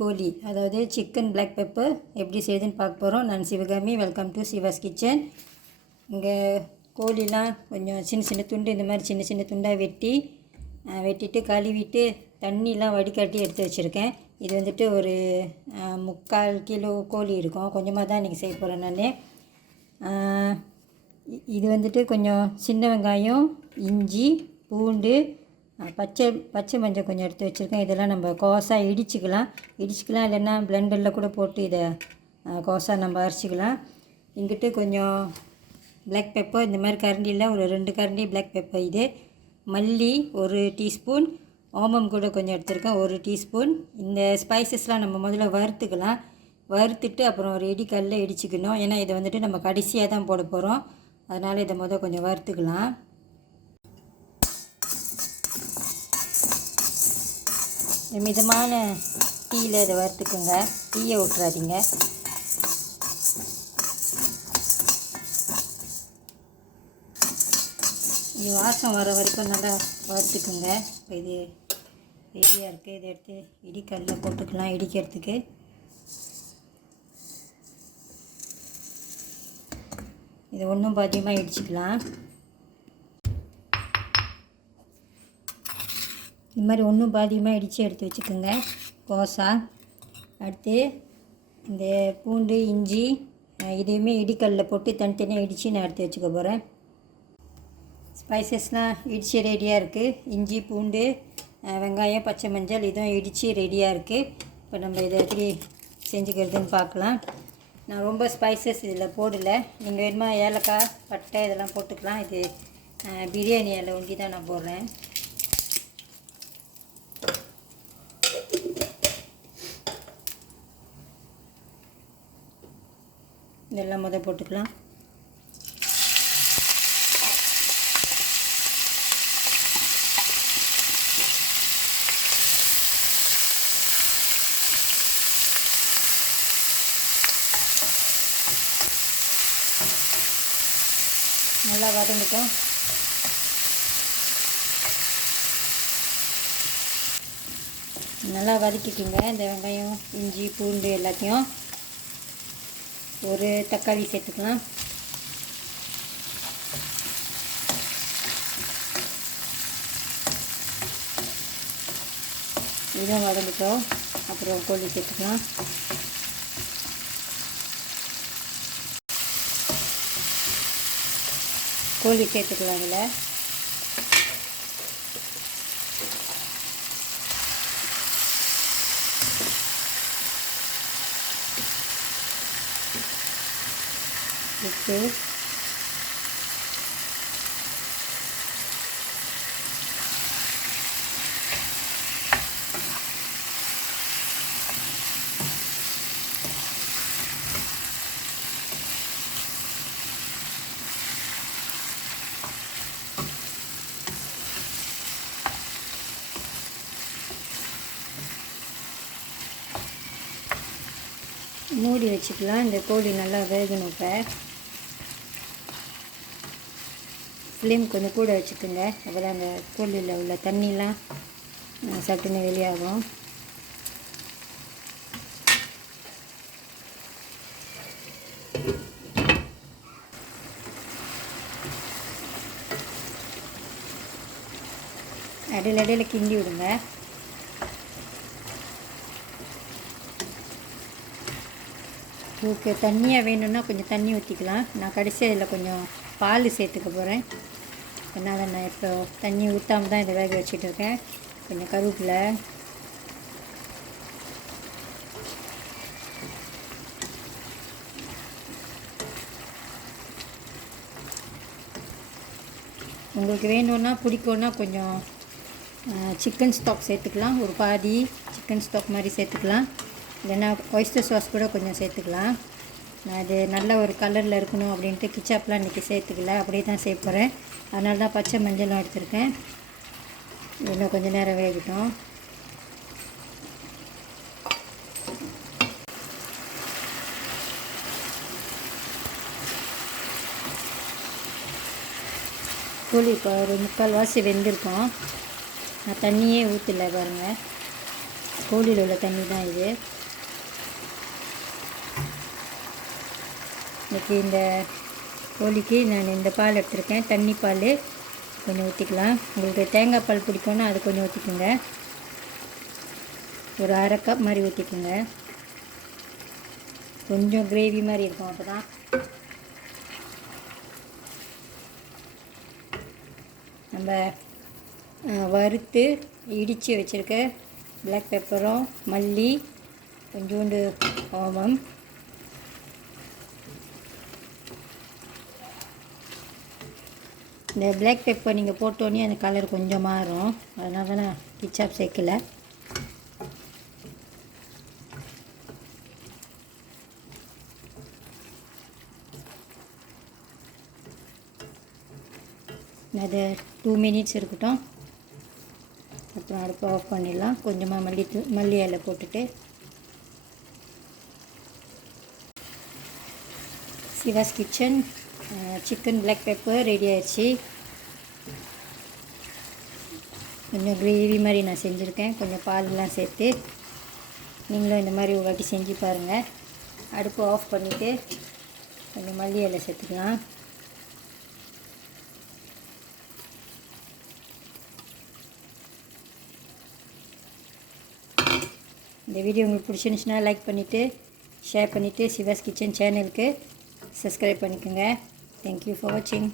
கோழி, அதாவது chicken black pepper எப்படி செய்யுதுன்னு பார்க்க போகிறோம். நான் Sivakami. Welcome to Siva's kitchen. இங்கே கோழிலாம் கொஞ்சம் சின்ன சின்ன துண்டு, இந்த மாதிரி சின்ன சின்ன துண்டாக வெட்டிட்டு கழுவிட்டு தண்ணிலாம் வடிகட்டி எடுத்து வச்சுருக்கேன். இது வந்துட்டு ஒரு 3/4 கிலோ கோழி இருக்கும். கொஞ்சமாக தான் இன்றைக்கி செய்ய போகிறேன் நான். இது வந்துட்டு கொஞ்சம் சின்ன வெங்காயம், இஞ்சி, பூண்டு, பச்சை மஞ்சள் கொஞ்சம் எடுத்து வச்சுருக்கேன். இதெல்லாம் நம்ம கோஸாக இடிச்சிக்கலாம். இல்லைன்னா பிளெண்டரில் கூட போட்டு இதை கோஸாக நம்ம அரைச்சிக்கலாம். இங்கிட்டு கொஞ்சம் பிளாக் பெப்பர், இந்த மாதிரி கரண்டியில் ஒரு 2 கரண்டி பிளாக் பெப்பர். இது மல்லி 1 டீஸ்பூன், ஓமம் கூட கொஞ்சம் எடுத்துருக்கேன் 1 டீஸ்பூன். இந்த ஸ்பைசஸ்லாம் நம்ம முதல்ல வறுத்துக்கலாம். வறுத்துட்டு அப்புறம் ஒரு இடிக்கல்லில் இடிச்சிக்கணும். ஏன்னா இதை வந்துட்டு நம்ம கடைசியாக தான் போட போகிறோம். அதனால் இதை முதல் கொஞ்சம் வறுத்துக்கலாம். மிதமான டீயில் இதை வறுத்துக்குங்க, டீயை விட்டுறாதீங்க. இது வாசம் வர வரைக்கும் நல்லா வறுத்துக்குங்க. இப்போ இது ரெடியாக இருக்குது. இதை எடுத்து இடிக்கல்லில் போட்டுக்கலாம் இடிக்கிறதுக்கு. இதை ஒன்றும் பாதியமாக இடிச்சிக்கலாம். இந்த மாதிரி ஒன்றும் பாதியமாக இடித்து எடுத்து வச்சுக்கோங்க கோஸா. அடுத்து இந்த பூண்டு, இஞ்சி இதையுமே இடிக்கல்லில் போட்டு தனித்தனியாக இடித்து நான் எடுத்து வச்சுக்க போகிறேன். ஸ்பைசஸ்லாம் இடித்து ரெடியாக இருக்குது. இஞ்சி, பூண்டு, வெங்காயம், பச்சை மஞ்சள் இதுவும் இடித்து ரெடியாக இருக்குது. இப்போ நம்ம இதை எப்படி செஞ்சுக்கிறதுன்னு பார்க்கலாம். நான் ரொம்ப ஸ்பைசஸ் இதில் போடலை. நீங்கள் வேணுமா ஏலக்காய், பட்டை இதெல்லாம் போட்டுக்கலாம். இது பிரியாணி இலை ஒண்டி தான் நான் போடுறேன். இதெல்லாம் முதல் போட்டுக்கலாம். நல்லா வதங்கிட்டோம். நல்லா வதக்கிக்கிங்க இந்த வெங்காயம், இஞ்சி, பூண்டு எல்லாத்தையும். ஒரு தக்காளி சேர்த்துக்கலாம். இதுவும் வதங்கிட்டோம். அப்புறம் கோழி சேர்த்துக்கலாம். கோழி சேர்த்துக்கலாம். இதில் உப்பு, மூடி வச்சுக்கலாம். இந்த கோழி நல்லா வேகணும். இப்போ ஃப்ளேம் கொஞ்சம் கூட வச்சுக்கோங்க. அப்போ தான் அந்த கோழியில் உள்ள தண்ணிலாம் சட்டுன்னு வெளியாகும். இடையில கிண்டி விடுங்க. உங்களுக்கு தண்ணியாக வேணும்னா கொஞ்சம் தண்ணி ஊற்றிக்கலாம். நான் கடைசியாக இதில் கொஞ்சம் பால் சேர்த்துக்க போகிறேன். அதனால் நான் இப்போ தண்ணி ஊற்றாமல் தான் இதை வேக வச்சுட்டு இருக்கேன். கொஞ்சம் கருவேப்பிலை, உங்களுக்கு வேணும்னா பிடிக்கும்னா கொஞ்சம் சிக்கன் ஸ்டாக் சேர்த்துக்கலாம். ஒரு பாதி சிக்கன் ஸ்டாக் மாதிரி சேர்த்துக்கலாம். இல்லைன்னா ஒய்ஸ்டர் சாஸ் கூட கொஞ்சம் சேர்த்துக்கலாம். நான் இது நல்ல ஒரு கலரில் இருக்கணும் அப்படின்ட்டு கிச்சாப்லாம் இன்றைக்கி சேர்த்துக்கல, அப்படியே தான் சேர்க்க போகிறேன். அதனால தான் பச்சை மஞ்சளும் எடுத்துருக்கேன். இன்னும் கொஞ்சம் நேரம் வேகட்டும். கோழி இப்போ ஒரு 3/4 வாசி வெந்திருக்கோம். நான் தண்ணியே ஊற்றல பாருங்கள். கோழியில் உள்ள தண்ணி தான் இது. இன்றைக்கி இந்த கோழிக்கு நான் இந்த பால் எடுத்துருக்கேன், தண்ணி பால் கொஞ்சம் ஊற்றிக்கலாம். உங்களுக்கு தேங்காய் பால் பிடிக்கும்னா அது கொஞ்சம் ஊற்றிக்கோங்க. ஒரு அரை கப் மாதிரி ஊற்றிக்கோங்க. கொஞ்சம் கிரேவி மாதிரி இருக்கும். அப்போ தான் நம்ம வறுத்து இடித்து வச்சுருக்க பிளாக் பெப்பரும் மல்லி கொஞ்சோண்டு ஓமம் இந்த பிளாக் பெப்பர் நீங்கள் போட்டோன்னே அந்த கலர் கொஞ்சம் மாறும், அதனால தான் நான் கிச்சாப் சேர்க்கலை. அது 2 மினிட்ஸ் இருக்கட்டும். அப்புறம் அடுப்பை ஆஃப் பண்ணிடலாம். கொஞ்சமாக மல்லி இலை போட்டுட்டு Siva's kitchen chicken black pepper ready ஆயிடுச்சு. கொஞ்சம் கிரேவி மாதிரி நான் செஞ்சுருக்கேன், கொஞ்சம் பாலெலாம் சேர்த்து. நீங்களும் இந்த மாதிரி ஒரு வாட்டி செஞ்சு பாருங்கள். அடுப்பை ஆஃப் பண்ணிவிட்டு கொஞ்சம் மல்லி இலை சேர்த்துக்கலாம். இந்த வீடியோ உங்களுக்கு பிடிச்சிருந்துச்சுன்னா லைக் பண்ணிவிட்டு ஷேர் பண்ணிவிட்டு சிவாஸ் கிச்சன் சேனலுக்கு சப்ஸ்கிரைப் பண்ணிக்கோங்க. தேங்க்யூ ஃபார் வாட்சிங்.